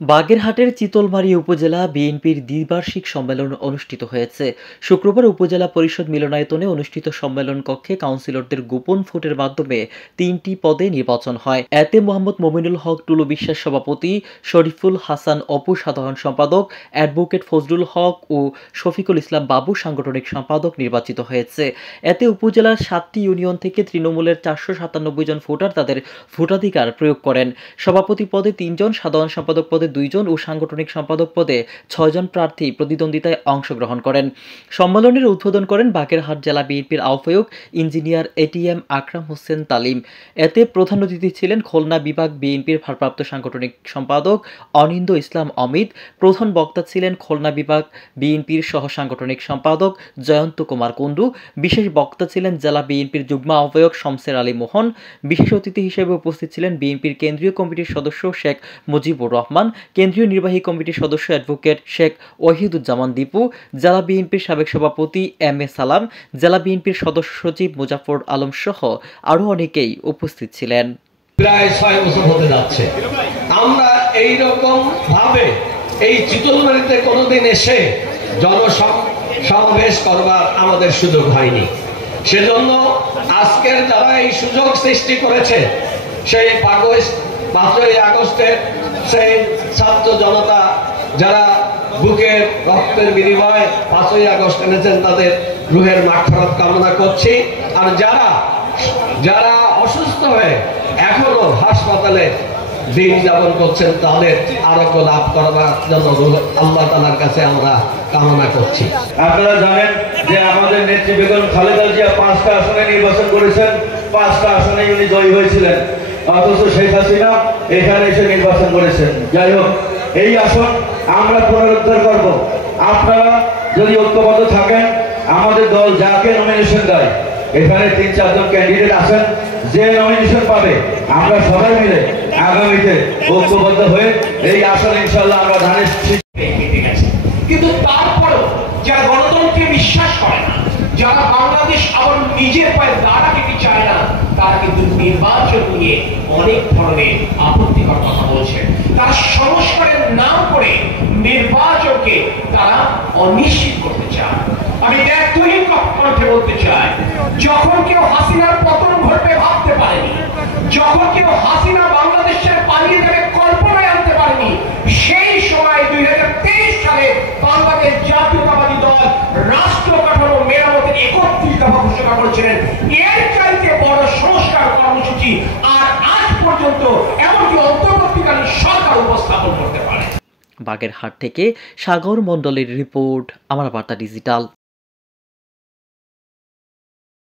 বাগেরহাটের চিতলমারী উপজেলা বিএনপির দ্বিবার্ষিক সম্মেলন অনুষ্ঠিত হয়েছে। শুক্রবার উপজেলা পরিষদ মিলনায়তনে অনুষ্ঠিত সম্মেলন কক্ষে কাউন্সিলরদের গোপন ভোটের মাধ্যমে ৩টি পদে নির্বাচন হয়। এতে মোহাম্মদ মমিনুল হক টুলু বিশ্বাস সভাপতি, শরীফুল হাসান অপু সাধারণ সম্পাদক, অ্যাডভোকেট ফজলুল হক ও শফিকুল ইসলাম বাবু সাংগঠনিক সম্পাদক নির্বাচিত হয়েছে। এতে উপজেলার ৭টি ইউনিয়ন থেকে তৃণমূলের ৪৯৭ জন ভোটার তাদের ভোটাধিকার প্রয়োগ করেন। সভাপতি পদে ৩ জন, সাধারণ সম্পাদক পদে ২ জন ও সাংগঠনিক সম্পাদক পদে ৬ জন প্রার্থী প্রতিদ্বন্দ্বিতায় অংশগ্রহণ করেন। সম্মেলনের উদ্বোধন করেন বাগেরহাট জেলা বিএনপির আহ্বায়ক ইঞ্জিনিয়ার এটিএম আকরাম হোসেন তালিম। এতে প্রধান অতিথি ছিলেন খুলনা বিভাগ বিএনপির ভারপ্রাপ্ত সাংগঠনিক সম্পাদক অনিন্দ ইসলাম অমিত। প্রধান বক্তা ছিলেন খুলনা বিভাগ বিএনপির সহ সাংগঠনিক সম্পাদক জয়ন্ত কুমার কুণ্ডু। বিশেষ বক্তা ছিলেন জেলা বিএনপির যুগ্ম আহ্বায়ক শমসের আলী মোহন। বিশেষ অতিথি হিসেবে উপস্থিত ছিলেন বিএনপির কেন্দ্রীয় কমিটির সদস্য শেখ মুজিবুর রহমান, কেন্দ্রীয় নির্বাহী কমিটির সদস্য অ্যাডভোকেট শেখ ওয়াহিদুজ্জামান দীপু, জেলা বিএনপির সাবেক সভাপতি এম এ সালাম, জেলা বিএনপির সদস্য সচিব মুজাফর আলম সহ আরও অনেকেই উপস্থিত ছিলেন। প্রায় ৬ বছর হতে যাচ্ছে আমরা এইরকম ভাবে এই চিতলমারীতে কোনোদিন এসে জনসমাবেশ করবার আমাদের সুযোগ হয়নি। সেজন্য আজকের যারা এই সুযোগ সৃষ্টি করেছে, সেই ৫ই আগস্টের সেই ছাত্র জনতা যারা বুকের রক্তের বিনিময়ে ৫ই আগস্ট এনেছেন, তাদের রুহের মাগফিরাত কামনা করছি। আর যারা অসুস্থ হয়ে এখনো হাসপাতালে দিন যাপন করছেন, তাদের আরোগ্য লাভ করবার জন্য আল্লাহ তাআলার কাছে আমরা কামনা করছি। আপনারা জানেন যে আমাদের নেত্রী বেগম খালেদা জিয়া ৫টা আসনে নির্বাচন করেছেন, ৫টা আসনে উনি জয়ী হয়েছিলেন, অথচ শেখ হাসিনা এখানে এসে নির্বাচন করেছেন। যাই হোক, এই আসন আমরা পুনরুদ্ধার করব। আপনারা যদি ঐক্যবদ্ধ থাকেন, আমাদের দল যাকে নমিনেশন দেয়, এখানে ৩-৪ জন ক্যান্ডিডেট আছেন, যে নমিনেশন পাবে আমরা সবাই মিলে আগামীতে ঐক্যবদ্ধ হয়ে এই আসন ইনশাআল্লাহ আমরা ধানের কিন্তু তারপরেও যারা গণতন্ত্রে বিশ্বাস করে না, যারা বাংলাদেশ আবার নিজের পায়ে দাঁড়াতে চায় না, তারা কিন্তু নির্বাচন নিয়ে অনেক ধরনের আপত্তিকর কথা বলছে। তারা সংস্কারের নাম করে নির্বাচনকে তারা অনিশ্চিত করতে চায়। আমি একদমই কণ্ঠে বলতে চাই, যখন কেউ হাসিনার পতন ঘটবে ভাবতে পারেনি, যখন কেউ হাসিনা বাংলাদেশের পালিয়ে যাবে কল্পনায় আনতে পারেনি, সেই সময় ২০২৩ সালে বাংলাদেশ জাতীয়তাবাদী দল রাষ্ট্র কাঠামো মেরামতের ৩১ দফা ঘোষণা করেছিলেন। এর চাইতে বড় সংস্কার কর্মসূচি আর আজ পর্যন্ত এমনকি অন্তর্বর্তীকালীন সরকার উপস্থাপন করতে পারে। বাগেরহাট থেকে সাগর মণ্ডলের রিপোর্ট, আমার বার্তা ডিজিটাল।